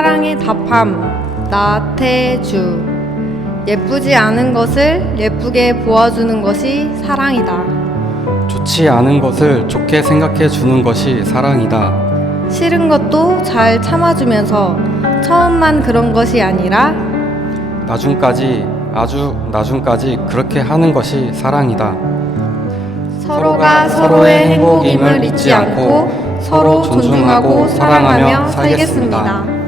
사랑의 답함 나태주. 예쁘지 않은 것을 예쁘게 보아주는 것이 사랑이다. 좋지 않은 것을 좋게 생각해 주는 것이 사랑이다. 싫은 것도 잘 참아주면서 처음만 그런 것이 아니라 나중까지, 아주 나중까지 그렇게 하는 것이 사랑이다. 서로가 서로의 행복임을 잊지 않고 서로 존중하고 사랑하며 살겠습니다.